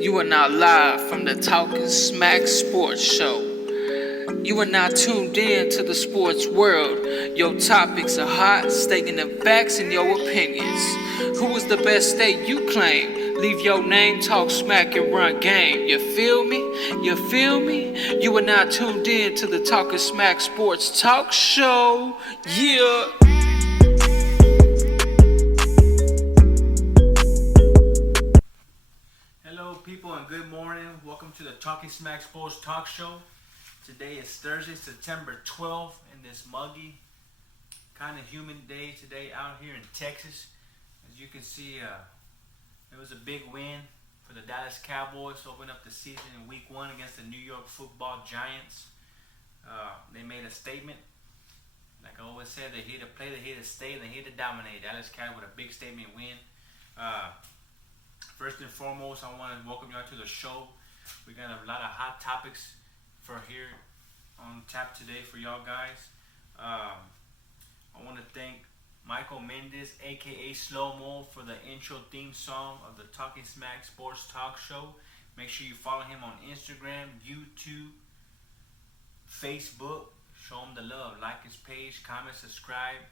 You are now live from the Talking Smack Sports Show. You are now tuned in to the sports world. Your topics are hot, stating the facts and your opinions. Who is the best state you claim? Leave your name, talk smack, and run game. You feel me? You feel me? You are now tuned in to the Talking Smack Sports Talk Show. Yeah. Hello people and good morning. Welcome to the Talking Smack Sports Talk Show. Today is Thursday, September 12th in this muggy, kind of humid day today out here in Texas. As you can see, it was a big win for the Dallas Cowboys to open up the season in week 1 against the New York Football Giants. They made a statement. Like I always said, they're here to play, they're here to stay, and they're here to dominate. Dallas Cowboys with a big statement win. First and foremost, I want to welcome you all to the show. We got a lot of hot topics for here on tap today for y'all guys. I want to thank Michael Mendez, aka Slow Mo, for the intro theme song of the Talking Smack Sports Talk Show. Make sure you follow him on Instagram, YouTube, Facebook. Show him the love. Like his page, comment, subscribe.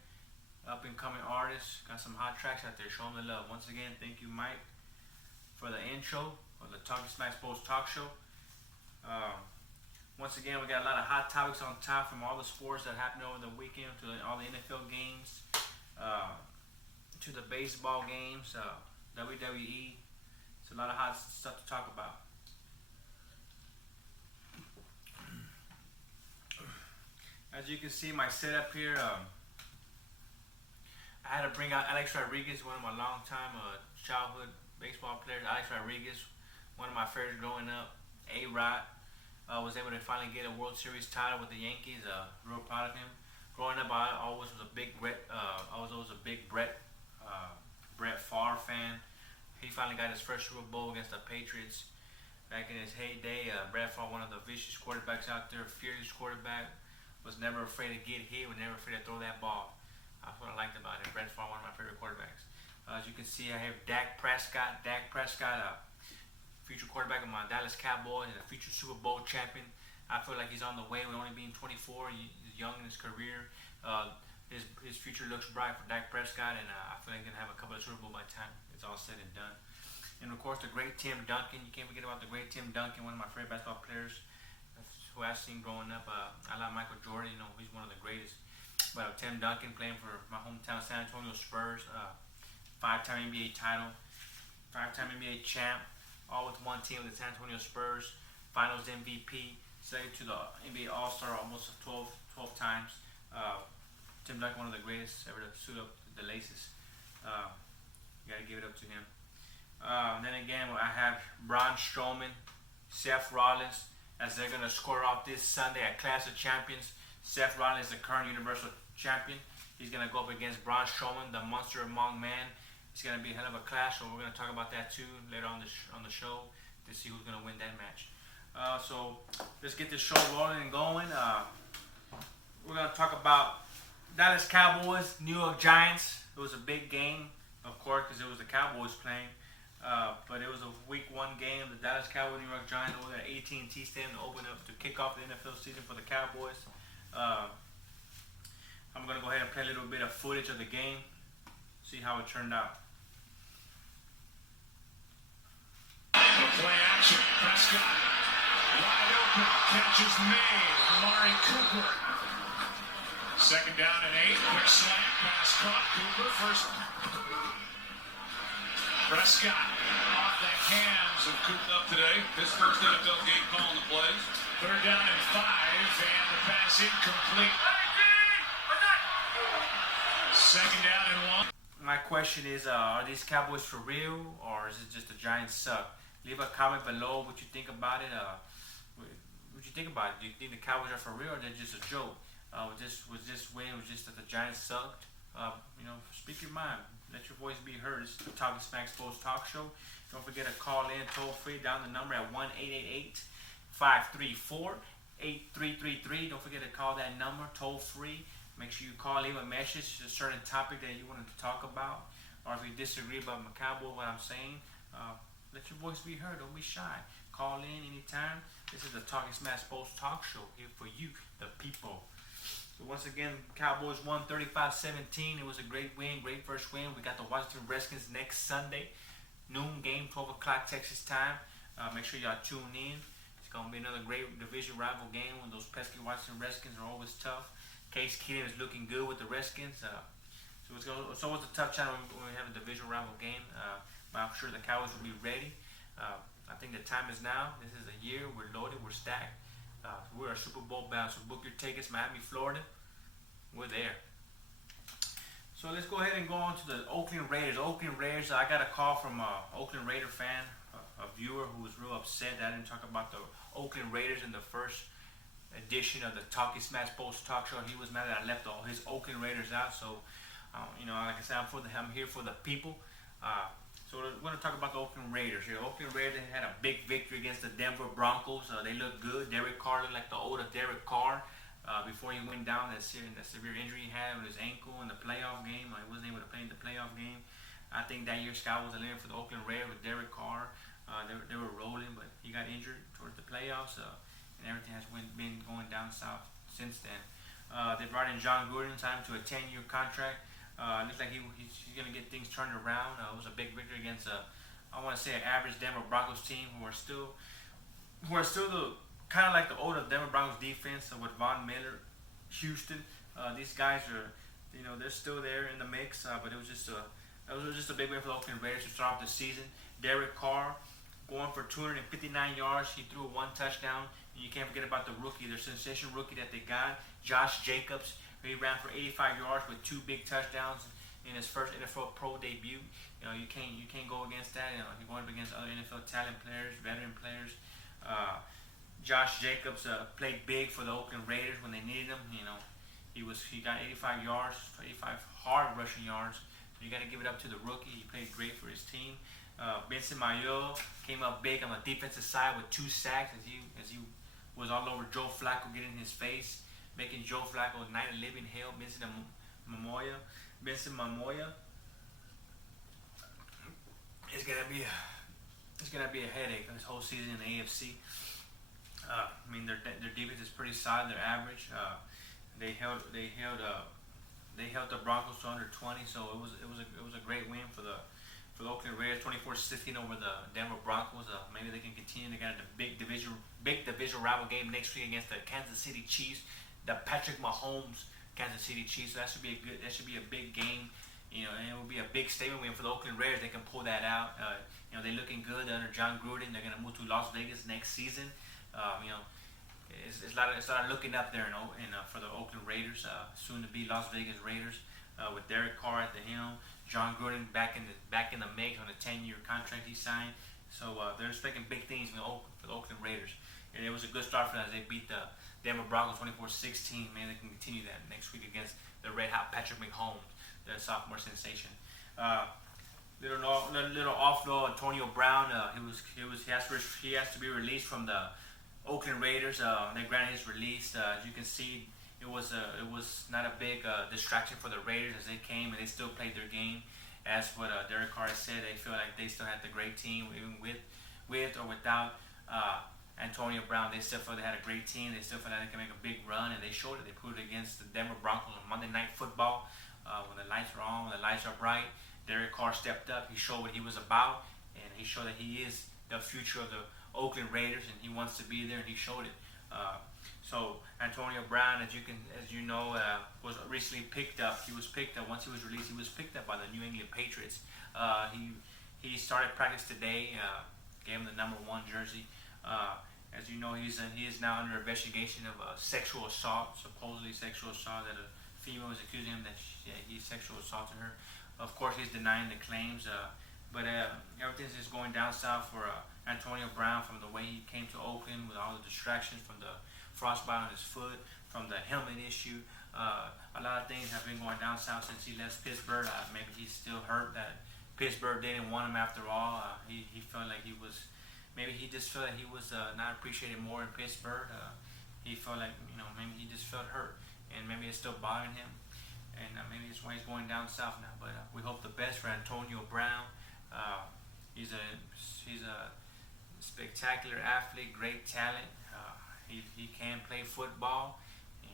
Up and coming artists. Got some hot tracks out there. Show him the love. Once again, thank you, Mike, for the intro of the Talking Smack Sports Talk Show. Once again, we got a lot of hot topics on top, from all the sports that happened over the weekend to all the NFL games, to the baseball games, WWE. It's a lot of hot stuff to talk about. As you can see, my setup here, I had to bring out Alex Rodriguez, one of my longtime childhood baseball players. Alex Rodriguez, one of my favorites growing up. A-Rod, was able to finally get a World Series title with the Yankees. Real proud of him. Growing up, I always was a big Brett Favre fan. He finally got his first Super Bowl against the Patriots. Back in his heyday, Brett Favre, one of the vicious quarterbacks out there, fearless quarterback, was never afraid to get hit, was never afraid to throw that ball. That's what I liked about him. Brett Favre, one of my favorite quarterbacks. As you can see, I have Dak Prescott. Future quarterback of my Dallas Cowboys and a future Super Bowl champion. I feel like he's on the way with only being 24. He's young in his career. His future looks bright for Dak Prescott, and I feel like he's going to have a couple of Super Bowl by the time it's all said and done. And of course, the great Tim Duncan. You can't forget about the great Tim Duncan, one of my favorite basketball players who I've seen growing up. I like Michael Jordan. He's one of the greatest. But Tim Duncan playing for my hometown San Antonio Spurs. 5-time NBA title, 5-time NBA champ, all with one team with the San Antonio Spurs, Finals MVP, second to the NBA All-Star almost 12 times. Tim Duncan, one of the greatest ever to suit up the laces. You got to give it up to him. Then again, I have Braun Strowman, Seth Rollins, as they're going to square off this Sunday at Clash of Champions. Seth Rollins is the current Universal Champion. He's going to go up against Braun Strowman, the Monster Among Men. It's going to be a hell of a clash, so we're going to talk about that too later on the show to see who's going to win that match. So let's get this show rolling and going. We're going to talk about Dallas Cowboys, New York Giants. It was a big game, of course, because it was the Cowboys playing. But it was a week 1 game. The Dallas Cowboys, New York Giants over at AT&T Stadium to open up to kick off the NFL season for the Cowboys. I'm going to go ahead and play a little bit of footage of the game, see how it turned out. Play action. Prescott wide open. Catch is made. Amari Cooper. Second down and 8. Quick slant. Pass caught. Cooper first. Prescott off the hands of Cooper up today. His first NFL game calling the plays. Third down and 5. And the pass incomplete. Second down and 1. My question is, are these Cowboys for real, or is it just the Giants suck? Leave a comment below what you think about it. What you think about it? Do you think the Cowboys are for real, or they're just a joke? Was this win was just that the Giants sucked? Speak your mind. Let your voice be heard. It's the Talking Smack Sports Talk Show. Don't forget to call in toll free down the number at 1-888-534-8333. Don't forget to call that number toll free. Make sure you call, leave a message, a certain topic that you wanted to talk about, or if you disagree about my Cowboy, what I'm saying, Let your voice be heard. Don't be shy. Call in anytime. This is the Talking Smash Sports Talk Show here for you, the people. So once again, Cowboys won 35-17. It was a great win, great first win. We got the Washington Redskins next Sunday, noon game, 12 o'clock Texas time. Make sure y'all tune in. It's going to be another great division rival game when those pesky Washington Redskins are always tough. Case Keenum is looking good with the Redskins. So it's always a tough time when we have a division rival game. But I'm sure the Cowboys will be ready. I think the time is now. This is a year. We're loaded. We're stacked. We're Super Bowl bound. So book your tickets. Miami, Florida. We're there. So let's go ahead and go on to the Oakland Raiders. Oakland Raiders. I got a call from an Oakland Raider fan, a viewer who was real upset that I didn't talk about the Oakland Raiders in the first edition of the Talking Smash Sports Talk Show. He was mad that I left all his Oakland Raiders out. So, like I said, I'm here for the people. So we're going to talk about the Oakland Raiders here. Oakland Raiders had a big victory against the Denver Broncos. They looked good. Derek Carr looked like the older Derek Carr before he went down that severe injury he had with his ankle in the playoff game. He wasn't able to play in the playoff game. I think that year Sky was a limit for the Oakland Raiders with Derek Carr. They were rolling, but he got injured towards the playoffs, and everything has been going down south since then. They brought in John Gruden, signed him to a 10-year contract. Looks like he's going to get things turned around. It was a big victory against I want to say an average Denver Broncos team who are still the kind of like the older Denver Broncos defense with Von Miller, Houston. These guys are, they're still there in the mix. But it was just a big win for the Oakland Raiders to start off the season. Derek Carr going for 259 yards. He threw one touchdown. And you can't forget about the rookie, their sensation rookie that they got, Josh Jacobs. He ran for 85 yards with 2 big touchdowns in his first NFL pro debut. You can't go against that. He's going up against other NFL talent players, veteran players. Josh Jacobs played big for the Oakland Raiders when they needed him. He got 85 yards, 85 hard rushing yards. So you got to give it up to the rookie. He played great for his team. Vincent Mayotte came up big on the defensive side with 2 sacks as he was all over Joe Flacco, getting in his face, making Joe Flacco night of living hell. Vincent Mamoya it's gonna be a headache this whole season in the AFC. Their defense is pretty solid. They're average. They held the Broncos to under 20, so it was a great win for the Oakland Raiders, 24-16 over the Denver Broncos. Maybe they can continue. They got a big division rival game next week against the Kansas City Chiefs, the Patrick Mahomes Kansas City Chiefs. So that should be a big game. And it will be a big statement win for the Oakland Raiders. They can pull that out. They're looking good under John Gruden. They're gonna move to Las Vegas next season. It's a lot of looking up there, for the Oakland Raiders, soon to be Las Vegas Raiders, with Derek Carr at the helm. John Gruden back in the mix on a 10-year contract he signed. So they're expecting big things for the Oakland Raiders. And it was a good start for them as they beat the Denver Broncos 24-16. Maybe they can continue that next week against the red hot Patrick Mahomes, the sophomore sensation. Little offload Antonio Brown. He has to be released from the Oakland Raiders. They granted his release. As you can see, it was not a big distraction for the Raiders as they came and they still played their game. As what Derek Carr said, they feel like they still had the great team, even with or without Antonio Brown. They still feel they had a great team. They still feel like they can make a big run, and they showed it. They proved it against the Denver Broncos on Monday Night Football. When the lights were on, when the lights are bright, Derek Carr stepped up. He showed what he was about, and he showed that he is the future of the Oakland Raiders, and he wants to be there, and he showed it. So Antonio Brown, as you know, was recently picked up. He was picked up once he was released. He was picked up by the New England Patriots. He started practice today. Gave him the number 1 jersey. As you know, he is now under investigation of sexual assault, supposedly sexual assault, that a female was accusing him that he sexual assaulted her. Of course, he's denying the claims. But everything's just going down south for Antonio Brown from the way he came to Oakland with all the distractions from the frostbite on his foot, from the helmet issue. A lot of things have been going down south since he left Pittsburgh. Maybe he's still hurt that Pittsburgh didn't want him after all. He felt like he just felt like he was not appreciated more in Pittsburgh. He felt like, maybe he just felt hurt, and maybe it's still bothering him. And maybe that's why he's going down south now. But we hope the best for Antonio Brown. He's a spectacular athlete, great talent. He can play football, and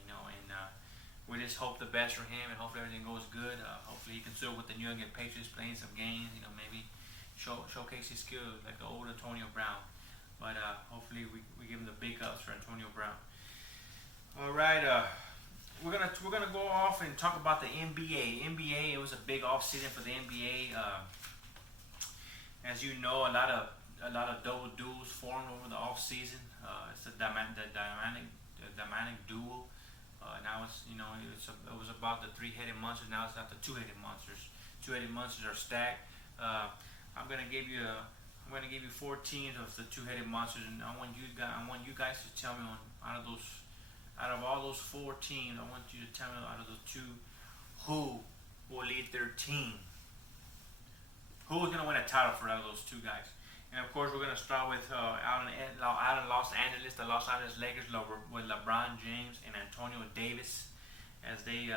we just hope the best for him, and hopefully everything goes good. Hopefully he can still with the New England Patriots, playing some games. Maybe showcase his skills like the old Antonio Brown. But hopefully we give him the big ups for Antonio Brown. All right, we're gonna go off and talk about the NBA. It was a big off season for the NBA. As you know, a lot of double duels formed over the off season. It's the dynamic duel. Now it was about the three-headed monsters. Now it's about the two-headed monsters. Two-headed monsters are stacked. I'm gonna give you 4 teams of the two-headed monsters, and I want you guys to tell me out of all those 4 teams, I want you to tell me out of the 2 who will lead their team. Who is gonna win a title for out of those 2 guys? And of course, we're gonna start with out in Los Angeles, the Los Angeles Lakers with LeBron James and Antonio Davis as they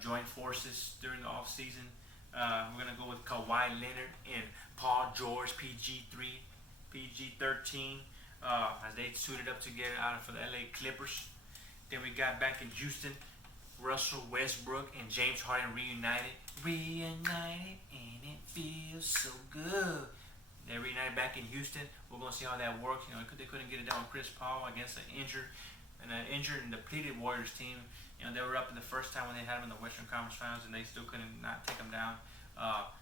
join forces during the off season. We're gonna go with Kawhi Leonard and Paul George, PG-13, as they suited up together out for the LA Clippers. Then we got back in Houston, Russell Westbrook and James Harden reunited, and it feels so good. They reunited back in Houston. We're gonna see how that works. They couldn't get it done with Chris Paul against an injured and depleted Warriors team. They were up in the first time when they had him in the Western Conference Finals, and they still couldn't not take him down.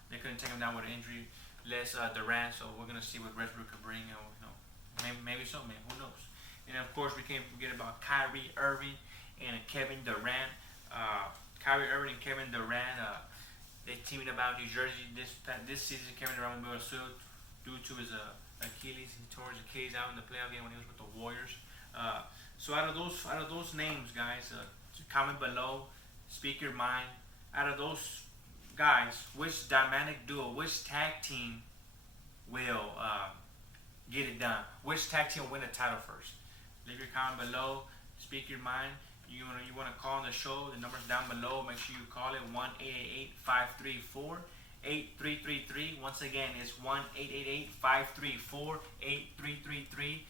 They couldn't take him down with an injury, less Durant. So we're gonna see what Westbrook could bring. Maybe so, man. Who knows? And of course, we can't forget about Kyrie Irving and Kevin Durant. Kyrie Irving and Kevin Durant, they teamed up out in New Jersey this season. Kevin Durant will be able to sue due to his Achilles. He tore his Achilles out in the playoff game when he was with the Warriors. So out of those names, guys, comment below. Speak your mind. Out of those guys, which dynamic duo, which tag team will get it done? Which tag team will win the title first? Leave your comment below. Speak your mind. You want to call on the show, the number's down below. Make sure you call it 1-888-534-8333. Once again, it's 1-888-534-8333.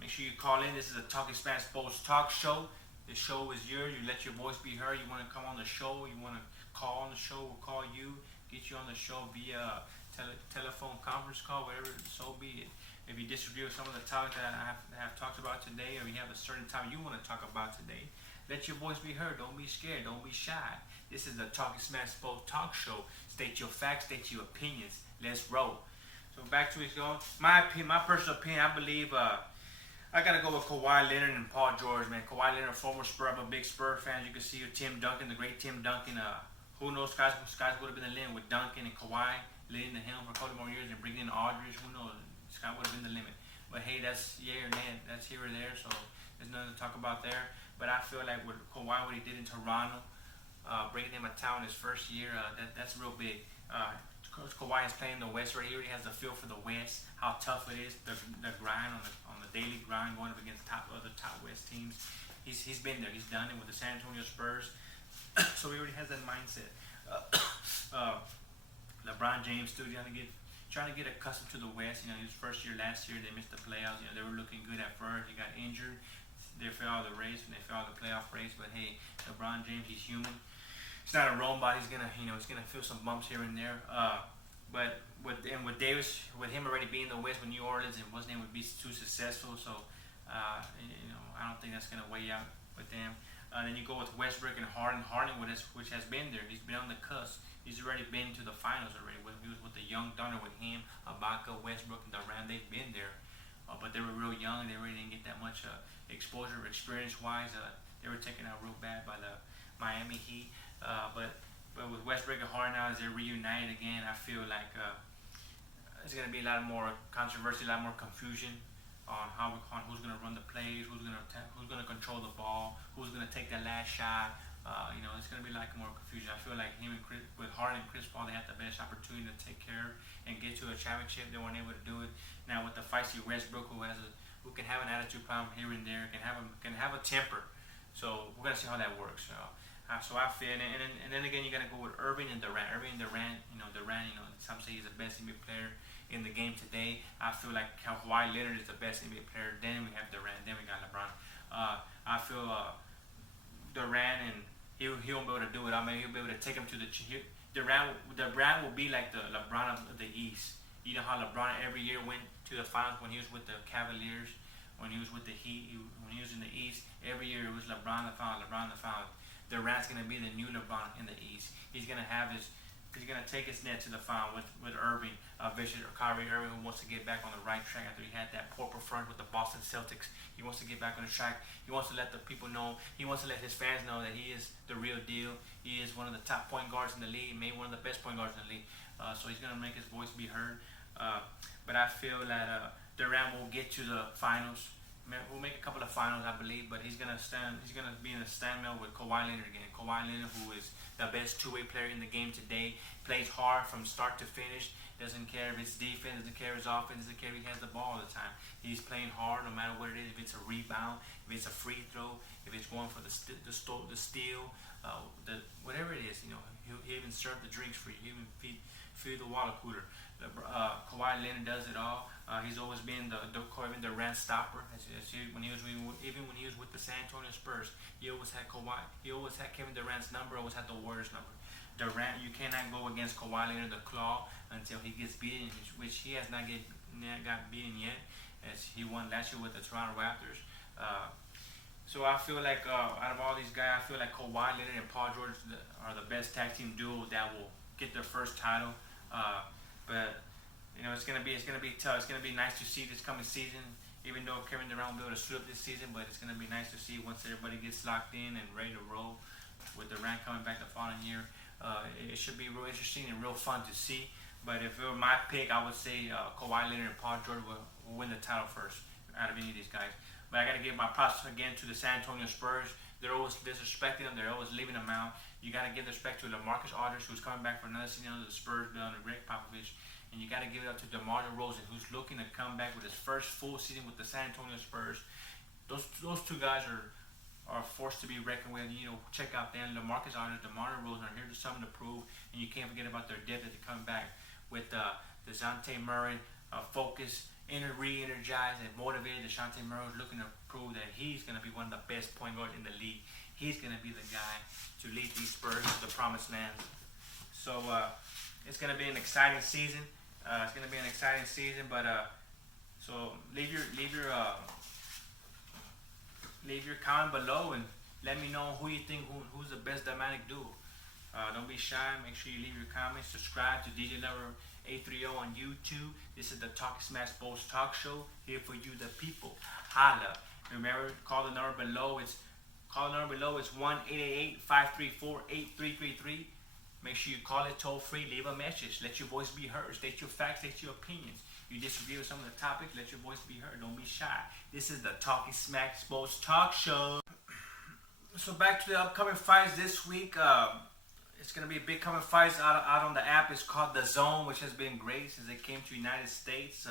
Make sure you call in. This is a Talking Spanish Sports Talk Show. The show is yours. You let your voice be heard. You want to come on the show. You want to call on the show. We'll call you. Get you on the show via telephone conference call, whatever, so be it. If you disagree with some of the topics that I have talked about today, or you have a certain time you want to talk about today, let your voice be heard. Don't be scared. Don't be shy. This is the Talking Smash Sports Talk Show. State your facts. State your opinions. Let's roll. So back to it. My personal opinion, I believe I got to go with Kawhi Leonard and Paul George, man. Kawhi Leonard, former Spur, I'm a big Spur fan. You can see Tim Duncan, the great Tim Duncan. Who knows, guys would have been the limit with Duncan and Kawhi leading the helm for a couple more years and bringing in Aldridge. Who knows? Sky would have been the limit. But hey, that's yay or nay. That's here or there, so there's nothing to talk about there. But I feel like with Kawhi, what he did in Toronto, bringing him a town his first year, that's real big. Coach Kawhi is playing the West right here. He has the feel for the West, how tough it is, the grind on the daily grind going up against other top West teams. He's been there. He's done it with the San Antonio Spurs, so he already has that mindset. LeBron James still trying to get accustomed to the West. His first year last year, they missed the playoffs. They were looking good at first. He got injured. They fell out of the race, and they fell out of the playoff race. But hey, LeBron James, he's human. He's not a robot. He's gonna feel some bumps here and there. But with Davis, with him already being in the West with New Orleans, and wasn't able to be too successful. So I don't think that's gonna weigh out with them. Then you go with Westbrook and Harden, which has been there. He's been on the cusp. He's already been to the finals already. He was with the young Thunder with him, Ibaka, Westbrook, and Durant. They've been there, but they were real young. They really didn't get that much exposure, experience-wise. They were taken out real bad by the Miami Heat. But with Westbrook and Harden now, as they're reunited again, I feel like there's going to be a lot more controversy, a lot more confusion on who's going to run the plays, who's going to control the ball, who's going to take that last shot. It's going to be like more confusion. I feel like with Harden and Chris Paul, they had the best opportunity to take care and get to a championship. They weren't able to do it. Now with the feisty Westbrook, who can have an attitude problem here and there, can have a temper. So we're going to see how that works. So I feel, and then again, you got to go with Irving and Durant. Durant, some say he's the best NBA player in the game today. I feel like Kawhi Leonard is the best NBA player. Then we have Durant. Then we got LeBron. I feel Durant, and he won't be able to do it. I mean, he'll be able to take him to the Durant will be like the LeBron of the East. You know how LeBron every year went to the finals when he was with the Cavaliers, when he was with the Heat, when he was in the East. Every year it was LeBron the finals, LeBron the finals. Durant's gonna be the new LeBron in the East. He's gonna take his net to the final with Irving, versus Kyrie Irving, who wants to get back on the right track after he had that poor performance with the Boston Celtics. He wants to get back on the track. He wants to let the people know. He wants to let his fans know that he is the real deal. He is one of the top point guards in the league, maybe one of the best point guards in the league. So he's gonna make his voice be heard. But I feel that Durant will get to the finals. We'll make a couple of finals, I believe, but he's gonna be in a standmill with Kawhi Leonard again. Kawhi Leonard, who is the best two-way player in the game today, plays hard from start to finish. Doesn't care if it's defense, doesn't care if it's offense, doesn't care if he has the ball all the time. He's playing hard no matter what it is. If it's a rebound, if it's a free throw, if it's going for the steal, whatever it is, he even serve the drinks for you. He even feed the water cooler. Kawhi Leonard does it all. He's always been the Kevin Durant stopper. When he was with the San Antonio Spurs, he always had Kawhi. He always had Kevin Durant's number. Always had the Warriors number. Durant, you cannot go against Kawhi Leonard, the claw, until he gets beaten, which he has not got beaten yet, as he won last year with the Toronto Raptors. So I feel like out of all these guys, I feel like Kawhi Leonard and Paul George are the best tag team duo that will get their first title. But it's gonna be tough. It's gonna be nice to see this coming season. Even though Kevin Durant will be able to suit up this season, but it's gonna be nice to see once everybody gets locked in and ready to roll. With Durant coming back the following year, it should be real interesting and real fun to see. But if it were my pick, I would say Kawhi Leonard and Paul George will win the title first out of any of these guys. But I got to give my props again to the San Antonio Spurs. They're always disrespecting them. They're always leaving them out. You got to give respect to LaMarcus Aldridge, who's coming back for another season under the Spurs under Greg Popovich. And you got to give it up to DeMar DeRozan, who's looking to come back with his first full season with the San Antonio Spurs. Those two guys are forced to be reckoned with. Check out them. LaMarcus Aldridge, DeMar DeRozan are here to something to prove. And you can't forget about their depth that they come back with DeJounte Murray, focused, re-energized, and motivated. DeJounte Murray is looking to prove that he's going to be one of the best point guards in the league. He's going to be the guy to lead these Spurs to the promised land. So it's going to be an exciting season. But so leave your comment below and let me know who you think who's the best dynamic duo. Don't be shy. Make sure you leave your comments. Subscribe to DJ Lover 830 on YouTube. This is the Talking Smack Sports Talk Show, here for you, the people. Holla. Remember, call the number below. It's 1-888-534-8333. Make sure you call it toll free. Leave a message. Let your voice be heard. State your facts. State your opinions. You disagree with some of the topics. Let your voice be heard. Don't be shy. This is the Talking Smack Sports Talk Show. So back to the upcoming fights this week. It's going to be a big coming fights out on the app. It's called The Zone, which has been great since they came to the United States.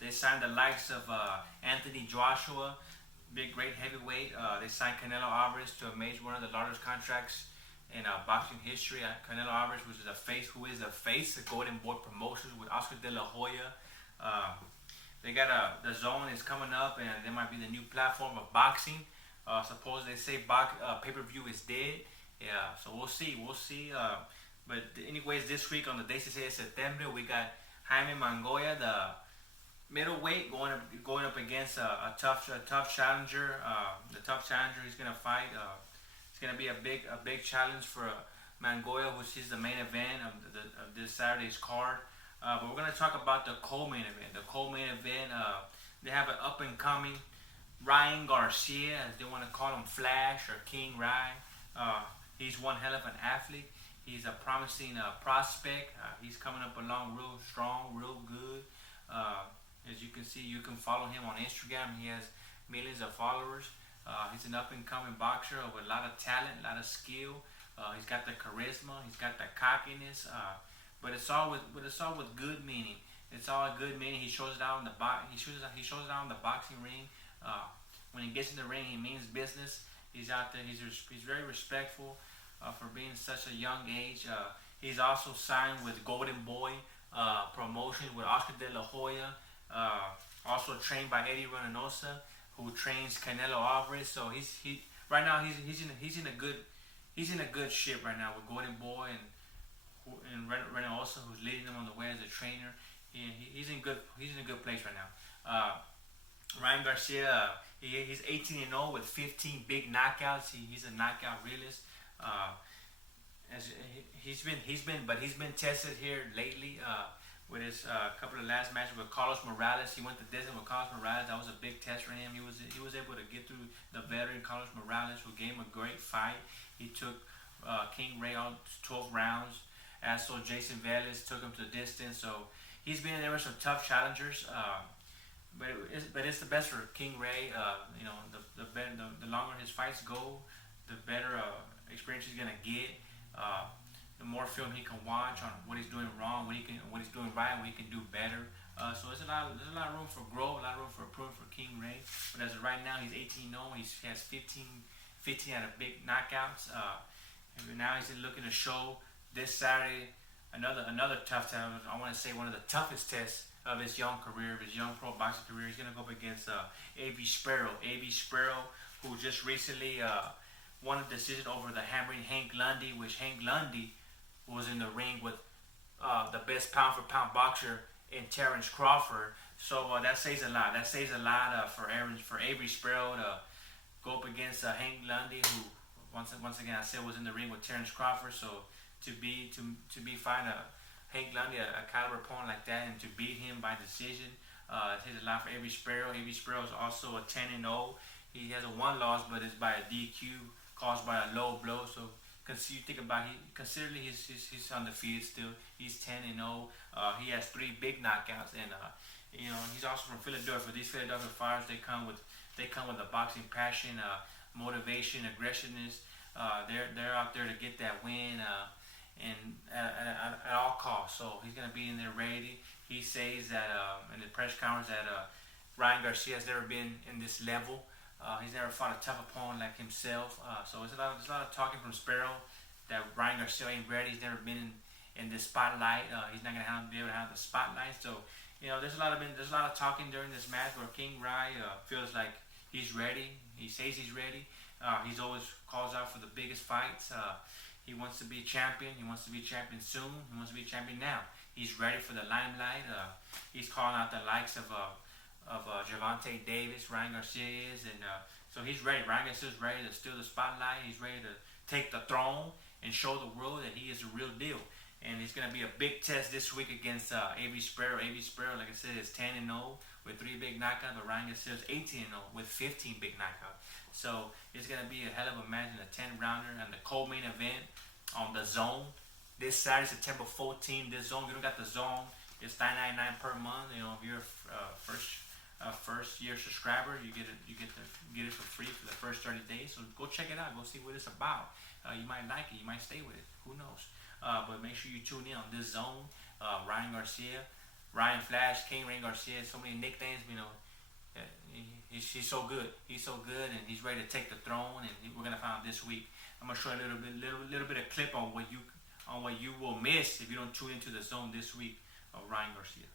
They signed the likes of Anthony Joshua, great heavyweight. They signed Canelo Alvarez to one of the largest contracts in boxing history. Canelo Alvarez, who is the face of Golden Boy Promotions with Oscar De La Hoya. They got The Zone is coming up, and they might be the new platform of boxing. Suppose they say pay-per-view is dead. Yeah, so we'll see. But anyways, this week on the 16 de September, we got Jaime Mongoya, the middleweight, going up against a tough challenger. The tough challenger he's gonna fight. It's gonna be a big challenge for Mongoya, which is the main event of this Saturday's card. But we're gonna talk about the co-main event. The co-main event, they have an up-and-coming Ryan Garcia, as they want to call him, Flash or King Ryan. He's one hell of an athlete. He's a promising prospect. He's coming up along real strong, real good. As you can see, you can follow him on Instagram. He has millions of followers. He's an up-and-coming boxer with a lot of talent, a lot of skill. He's got the charisma. He's got the cockiness. But it's all with good meaning. It's all good meaning. He shows it out in the He shows it out in the boxing ring. When he gets in the ring, he means business. He's out there. He's very respectful for being such a young age. He's also signed with Golden Boy promotion with Oscar De La Hoya, also trained by Eddie Reynoso, who trains Canelo Alvarez. So he right now he's in a good ship right now with Golden Boy and Reynoso, who's leading him on the way as a trainer. He's in a good place right now. Ryan Garcia, he's 18-0 with 15 big knockouts. He's a knockout realist. As he's been tested here lately with his couple of last matches with Carlos Morales. He went the distance with Carlos Morales. That was a big test for him. He was able to get through the veteran Carlos Morales, who gave him a great fight. He took King Ray on 12 rounds. Also, Jason Velez took him to the distance. So he's been in there with some tough challengers. But it's the best for King Ray. The longer his fights go, the better experience he's gonna get. The more film he can watch on what he's doing wrong, what he's doing right, and what he can do better. So there's a lot of room for growth, a lot of room for improvement for King Ray. But as of right now, he's 18-0. He has 15 out of big knockouts. And now he's looking to show this Saturday another tough test. I want to say one of the toughest tests of his young career, of his young pro boxing career. He's gonna go up against A.B. Sparrow. A.B. Sparrow, who just recently won a decision over the hammering Hank Lundy, which Hank Lundy was in the ring with the best pound-for-pound boxer in Terrence Crawford. So that says a lot. That says a lot for A.B. Sparrow to go up against Hank Lundy, who once again I said was in the ring with Terrence Crawford. So to be fighting Hank Lundy, a caliber opponent like that, and to beat him by decision, it says a lot for A.B. Sparrow. A.B. Sparrow is also a 10-0. He has a one loss, but it's by a DQ caused by a low blow. So you think about it, considering he's undefeated still. He's 10-0. He has 3 big knockouts, and he's also from Philadelphia. These Philadelphia fighters, they come with a boxing passion, motivation, aggressiveness. They're out there to get that win, and at all costs. So he's gonna be in there ready. He says that in the press conference that Ryan Garcia has never been in this level. He's never fought a tough opponent like himself. So there's a lot of talking from Sparrow that Ryan Garcia ain't ready. He's never been in this spotlight. He's not gonna be able to handle the spotlight. So there's a lot of talking during this match where King Ray feels like he's ready. He says he's ready. He's always calls out for the biggest fights. He wants to be champion. He wants to be champion soon. He wants to be champion now. He's ready for the limelight. He's calling out the likes of Gervonta Davis, Ryan Garcia is, and so he's ready. Ryan Garcia is ready to steal the spotlight. He's ready to take the throne and show the world that he is a real deal. And it's going to be a big test this week against A.B. Sparrow. A.B. Sparrow, like I said, is 10-0 with 3 big knockouts, but Ryan Garcia is 18-0 with 15 big knockouts. So it's going to be a hell of a match in a 10-rounder and the co-main event on the Zone this Saturday, September 14th. This Zone, you don't got the Zone. It's $9.99 per month. If you're first year subscriber, you get it for free for the first 30 days. So go check it out. Go see what it's about. You might like it. You might stay with it. Who knows? But make sure you tune in on this Zone. Ryan Garcia, Ryan Flash, King Ray Garcia. So many nicknames. He's so good. He's so good, and he's ready to take the throne. And we're gonna find out this week. I'm gonna show you a little bit of clip on what you will miss if you don't tune into the Zone this week of Ryan Garcia.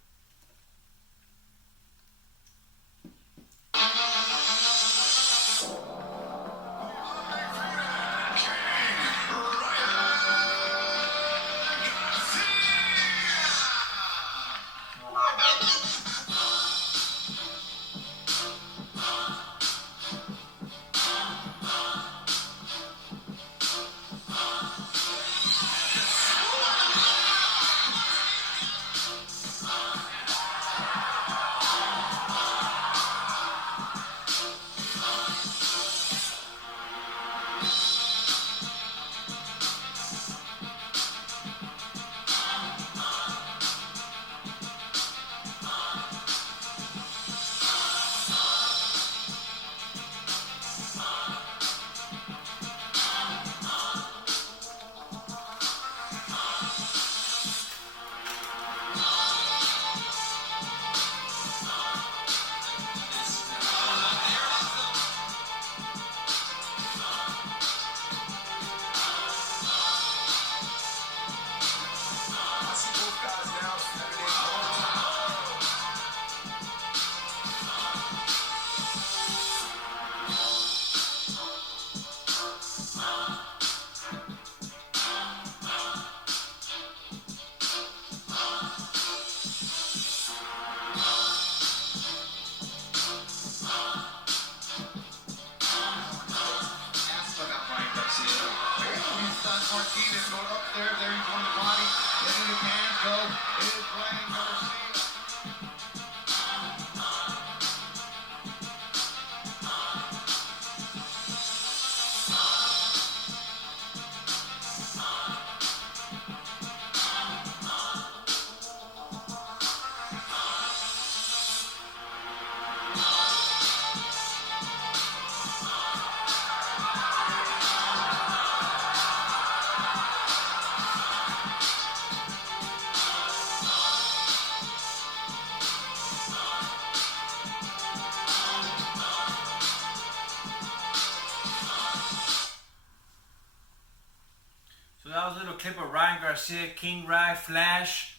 clip of Ryan Garcia, King Rye, Flash.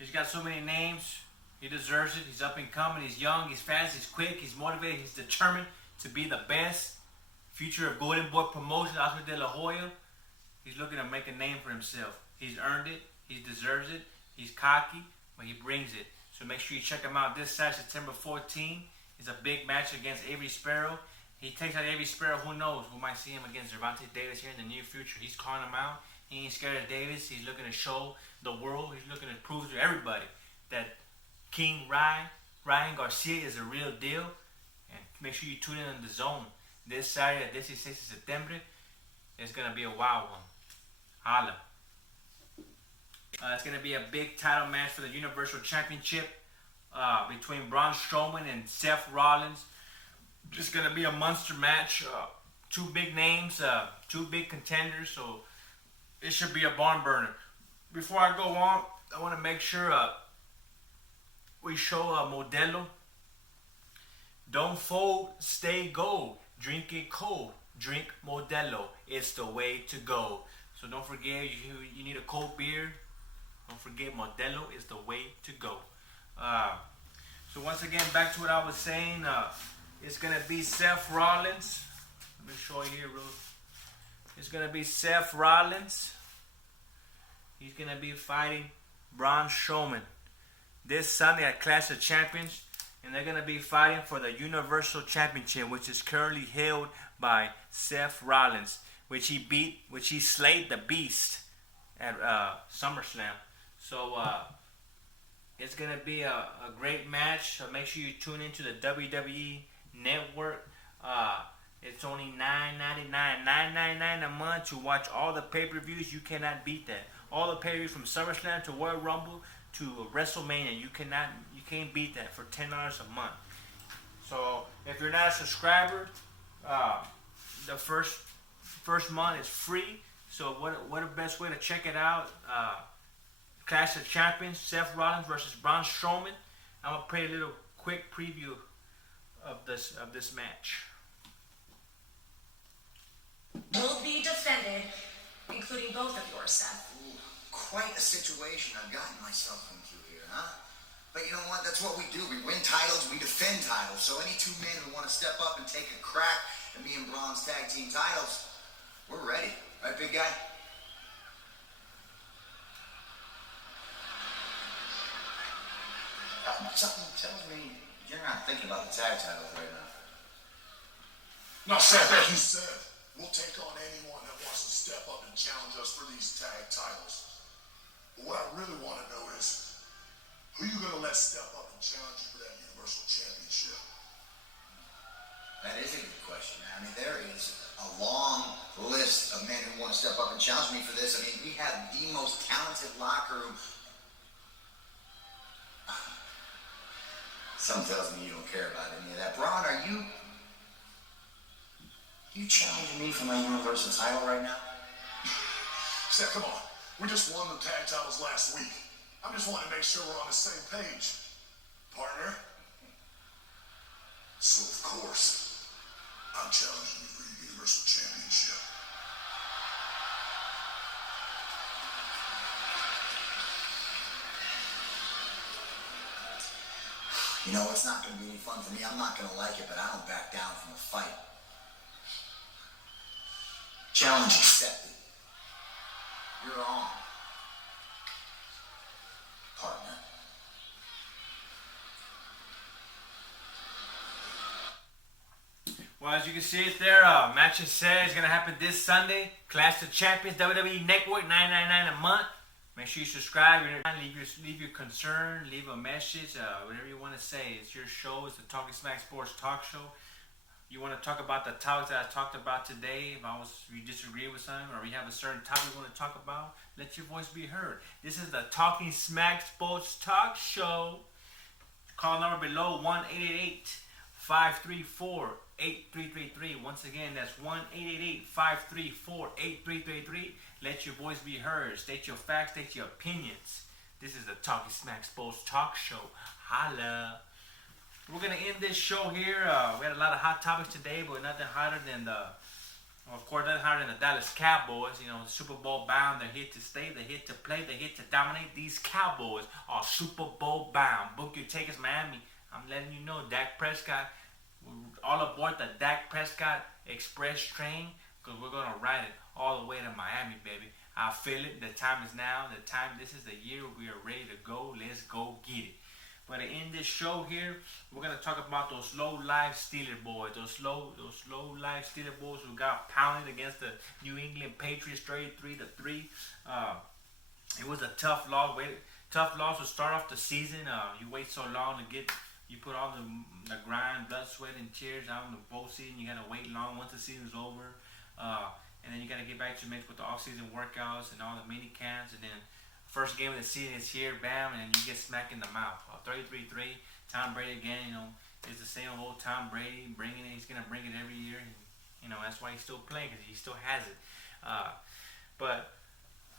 He's got so many names. He deserves it. He's up and coming. He's young. He's fast. He's quick. He's motivated. He's determined to be the best. Future of Golden Boy Promotions, Oscar De La Hoya. He's looking to make a name for himself. He's earned it. He deserves it. He's cocky, but he brings it. So make sure you check him out this Saturday, September 14th. It's a big match against Avery Sparrow. He takes out Avery Sparrow. Who knows? We might see him against Gervonta Davis here in the near future. He's calling him out. He ain't scared of Davis. He's looking to show the world. He's looking to prove to everybody that King Ryan Garcia is a real deal. And make sure you tune in on The Zone this Saturday, this is 6th of September. It's going to be a wild one. Holla. It's going to be a big title match for the Universal Championship between Braun Strowman and Seth Rollins. Just going to be a monster match. Two big names, two big contenders, so it should be a barn burner. Before I go on, I want to make sure we show Modelo. Don't fold, stay gold. Drink it cold. Drink Modelo. It's the way to go. So don't forget, you need a cold beer. Don't forget, Modelo is the way to go. So once again, back to what I was saying. It's going to be Seth Rollins. Let me show you here, real. It's going to be Seth Rollins. He's going to be fighting Braun Strowman this Sunday at Clash of Champions. And they're going to be fighting for the Universal Championship, which is currently held by Seth Rollins, which he slayed the Beast at SummerSlam. So it's going to be a great match. So make sure you tune into the WWE Network. It's only $9.99 a month to watch all the pay-per-views. You cannot beat that. All the pay-per-views from SummerSlam to Royal Rumble to WrestleMania. You can't beat that for $10 a month. So if you're not a subscriber, the first month is free. So what a best way to check it out? Clash of Champions, Seth Rollins versus Braun Strowman. I'm gonna play a little quick preview of this match. Will be defended, including both of yours, Seth. Ooh, quite a situation I've gotten myself into here, huh? But you know what? That's what we do. We win titles, we defend titles. So any two men who want to step up and take a crack at me and Braun's tag team titles, we're ready. Right, big guy? Something tells me you're not thinking about the tag titles right now. Now, Seth, as you said, we'll take on anyone that wants to step up and challenge us for these tag titles. But what I really want to know is, who you going to let step up and challenge you for that Universal Championship? That is a good question. I mean, there is a long list of men who want to step up and challenge me for this. I mean, we have the most talented locker room. Something tells me you don't care about any of that. Braun, are you challenging me for my Universal title right now? Seth, come on. We just won the tag titles last week. I just want to make sure we're on the same page, partner. So, of course, I'm challenging you for your Universal Championship. You know, it's not going to be any fun for me. I'm not going to like it, but I don't back down from a fight. Challenge accepted. You're on, partner. Well, as you can see it there, match is set. It's going to happen this Sunday. Clash of Champions, WWE Network, $9.99 a month. Make sure you subscribe. Leave your concern. Leave a message. Whatever you want to say. It's your show. It's the Talking Smack Sports Talk Show. You want to talk about the topics that I talked about today. If you disagree with something or you have a certain topic you want to talk about, let your voice be heard. This is the Talking Smack Sports Talk Show. Call number below 1-888-534-8333. Once again, that's 1-888-534-8333. Let your voice be heard. State your facts, state your opinions. This is the Talking Smack Sports Talk Show. Holla. We're going to end this show here. We had a lot of hot topics today, but nothing hotter than the Of course, that's harder than the Dallas Cowboys. You know, Super Bowl bound. They're here to stay. They're here to play. They're here to dominate. These Cowboys are Super Bowl bound. Book your tickets, Miami. I'm letting you know, Dak Prescott. All aboard the Dak Prescott Express train, because we're gonna ride it all the way to Miami, baby. I feel it. The time is now. This is the year we are ready to go. Let's go get it. But to end this show here, we're gonna talk about those low-life Steeler boys. Those low-life Steeler boys who got pounded against the New England Patriots 33-3. It was a tough loss. Tough loss to start off the season. You wait so long to get. You put all the grind, blood, sweat, and tears out in the postseason. You gotta wait long once the season's over. And then you got to get back to mix with the off-season workouts and all the mini camps. And then first game of the season is here, bam, and you get smacked in the mouth. 33-3, Tom Brady again, you know, it's the same old Tom Brady bringing it. He's going to bring it every year. And, you know, that's why he's still playing, because he still has it. But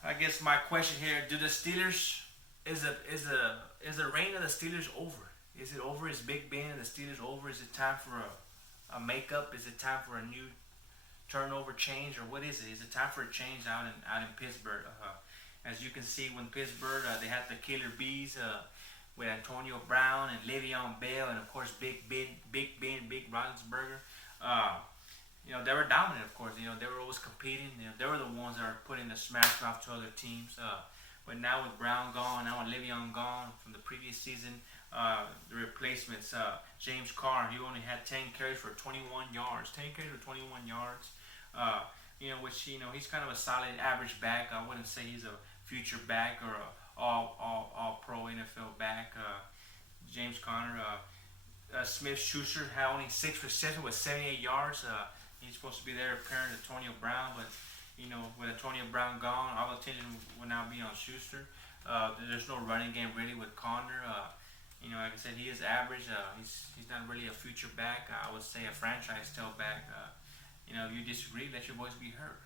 I guess my question here, do the Steelers, is the reign of the Steelers over? Is it over? Is Big Ben and the Steelers over? Is it time for a makeup? Is it time for a new turnover change, or what is it? Is it time for a change out in Pittsburgh? As you can see, when Pittsburgh they had the Killer Bees with Antonio Brown and Le'Veon Bell, and of course Big Roethlisberger. You know, they were dominant. Of course, you know, they were always competing. You know, they were the ones that were putting the smash mouth to other teams. But now with Brown gone, now with Le'Veon gone from the previous season, the replacements, James Carr, he only had 10 carries for 21 yards. 10 carries for 21 yards. You know, which, you know, he's kind of a solid average back. I wouldn't say he's a future back or a all pro NFL back. James Conner, Smith-Schuster had only 6 receptions with 78 yards. He's supposed to be there pairing Antonio Brown, but you know, with Antonio Brown gone, all attention will now be on Schuster. There's no running game really with Conner. You know, like I said, he is average. He's not really a future back. I would say a franchise tailback. You know, if you disagree, let your voice be heard.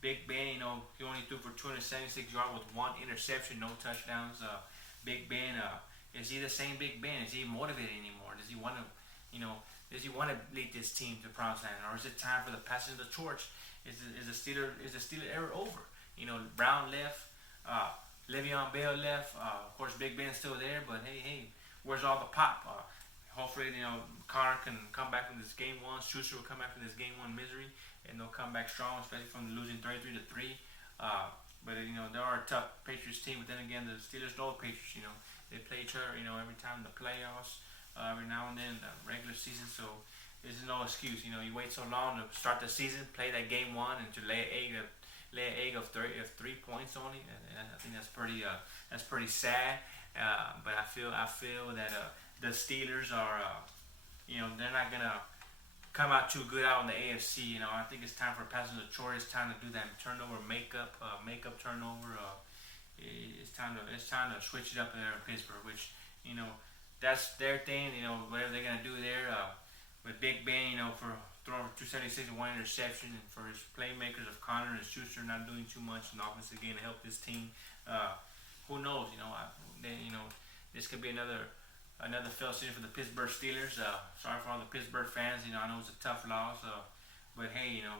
Big Ben, you know, he only threw for 276 yards with 1 interception, no touchdowns. Big Ben, is he the same Big Ben? Is he motivated anymore? Does he want to, you know, lead this team to promised land, or is it time for the passing of the torch? Is the Steeler era over? You know, Brown left, Le'Veon Bell left. Of course, Big Ben's still there, but hey, where's all the pop? Hopefully, you know, Conner can come back from this game one. Schuster will come back from this game one misery, and they'll come back strong, especially from losing 33-3. But you know, they are a tough Patriots team. But then again, the Steelers know the Patriots. You know, they play each other. You know, every time in the playoffs, every now and then, the regular season. So there's no excuse. You know, you wait so long to start the season, play that game one, and to lay an egg of 3 points only. And I think that's pretty sad. But I feel that the Steelers are, you know, they're not gonna come out too good out in the AFC. You know, I think it's time for passing the torch. It's time to do that turnover makeup turnover. It's time to switch it up there in Pittsburgh, which, you know, that's their thing. You know, whatever they're gonna do there with Big Ben, you know, for throwing for 276 and 1 interception, and for his playmakers of Conner and Schuster not doing too much in offense again to help this team. Who knows? You know, this could be another failed season for the Pittsburgh Steelers. Sorry for all the Pittsburgh fans. You know, I know it's a tough loss, but hey, you know,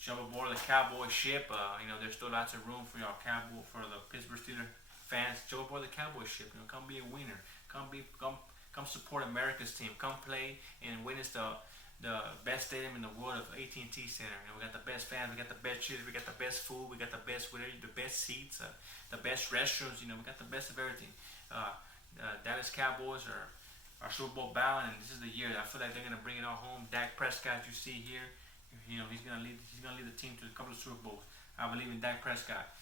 jump aboard the Cowboy ship. You know, there's still lots of room for for the Pittsburgh Steelers fans. Jump aboard the Cowboy ship. You know, come be a winner. Come support America's team. Come play and witness the best stadium in the world of AT&T Center. You know, we got the best fans, we got the best cheers, we got the best food, we got the best seats, the best restrooms. You know, we got the best of everything. Dallas Cowboys are Super Bowl bound, and this is the year that I feel like they're gonna bring it all home. Dak Prescott, you see here, you know, he's gonna lead the team to a couple of Super Bowls. I believe in Dak Prescott.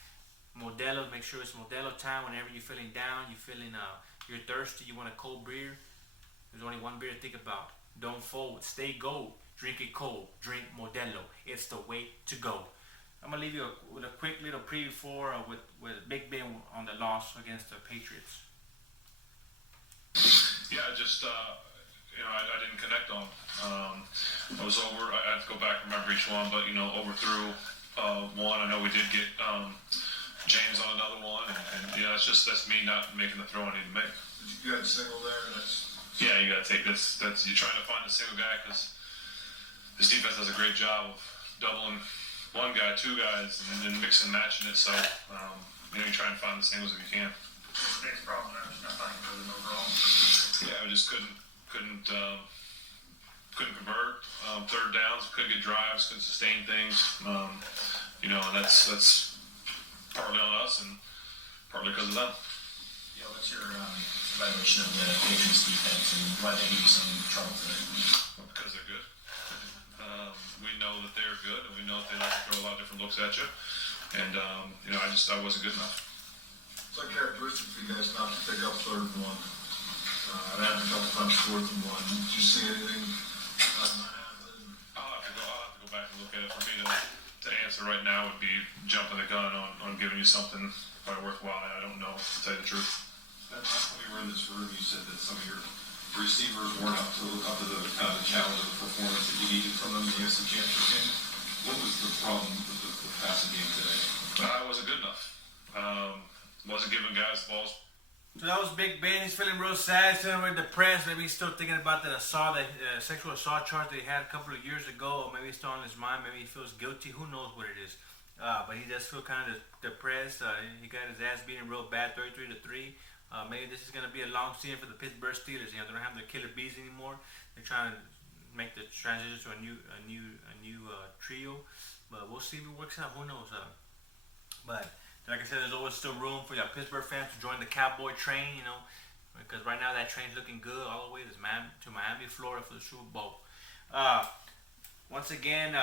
Modelo, make sure it's Modelo time. Whenever you're feeling down, you're thirsty, you want a cold beer. There's only one beer to think about. Don't fold. Stay gold. Drink it cold. Drink Modelo. It's the way to go. I'm gonna leave you with a quick little preview for with Big Ben on the loss against the Patriots. Yeah, just you know, I didn't connect on. I was over. I had to go back and remember each one, but you know, overthrew one. I know we did get James on another one, and you know, that's me not making the throw I need to make. You had a single there. Yeah, you got to take this. You're trying to find a single guy because this defense does a great job of doubling one guy, two guys, and then mix and matching it. So, you try and find the singles if you can. What's the biggest problem there? Just not finding good overall. Yeah, we just couldn't convert. Third downs, couldn't get drives, couldn't sustain things. And that's partly on us and partly because of them. Yeah, what's your evaluation of the Patriots defense and why they give you some trouble today? Because they're good. We know that they're good, and we know that they like to throw a lot of different looks at you. And I wasn't good enough. It's uncharacteristic for you guys not to pick up 3rd and 1. It happened a couple times 4th and 1. Did you see anything not happen? I'll have to go back and look at it. For me to answer right now would be jumping the gun on giving you something probably worthwhile. I don't know, to tell you the truth. That last time you were in this room, you said that some of your receivers weren't up to the kind of the challenge of the performance that you needed from them in the AFC Championship game. What was the problem with the passing game today? I wasn't good enough. Wasn't giving guys balls. So that was Big Ben. He's feeling real sad, feeling real depressed. Maybe he's still thinking about that sexual assault charge that he had a couple of years ago. Or maybe it's still on his mind. Maybe he feels guilty. Who knows what it is? But he does feel kind of depressed. He got his ass beaten real bad, 33-3. Maybe this is going to be a long season for the Pittsburgh Steelers. They don't have their killer bees anymore. They're trying to make the transition to a new trio. But we'll see if it works out. Who knows? But like I said, there's always still room for your Pittsburgh fans to join the Cowboy train, because right now that train's looking good all the way to Miami, Florida for the Super Bowl. Once again,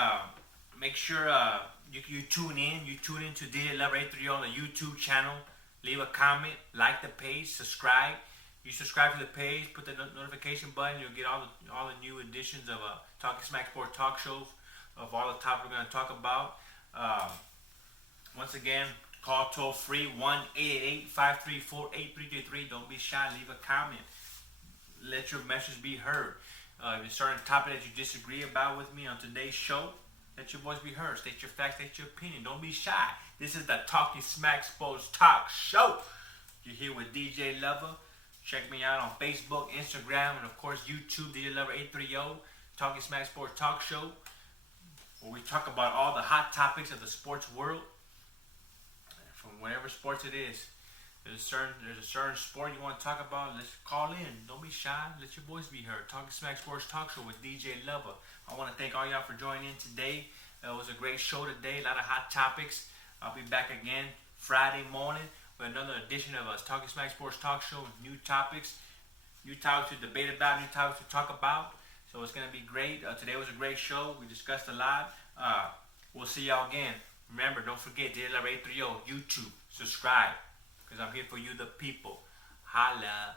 make sure you tune in. You tune in to DJ Lover 830 on the YouTube channel. Leave a comment, like the page, subscribe. You subscribe to the page, put the notification button. You'll get all the new editions of Talking Smack Sports talk shows of all the topics we're going to talk about. Once again, call toll free 1-888-534-8333. Don't be shy. Leave a comment. Let your message be heard. If there's a certain topic that you disagree about with me on today's show, let your voice be heard. State your facts, state your opinion. Don't be shy. This is the Talking Smack Sports Talk Show. You're here with DJ Lover. Check me out on Facebook, Instagram, and of course YouTube, DJ Lover 830. Talking Smack Sports Talk Show, where we talk about all the hot topics of the sports world. From whatever sports it is. There's a certain sport you want to talk about, let's call in. Don't be shy. Let your voice be heard. Talking Smack Sports Talk Show with DJ Lover. I want to thank all y'all for joining in today. It was a great show today. A lot of hot topics. I'll be back again Friday morning with another edition of us Talking Smack Sports Talk Show with new topics to debate about, new topics to talk about. So it's going to be great. Today was a great show. We discussed a lot. We'll see y'all again. Remember, don't forget, DJ Lover 830, YouTube. Subscribe. Because I'm here for you, the people. Holla.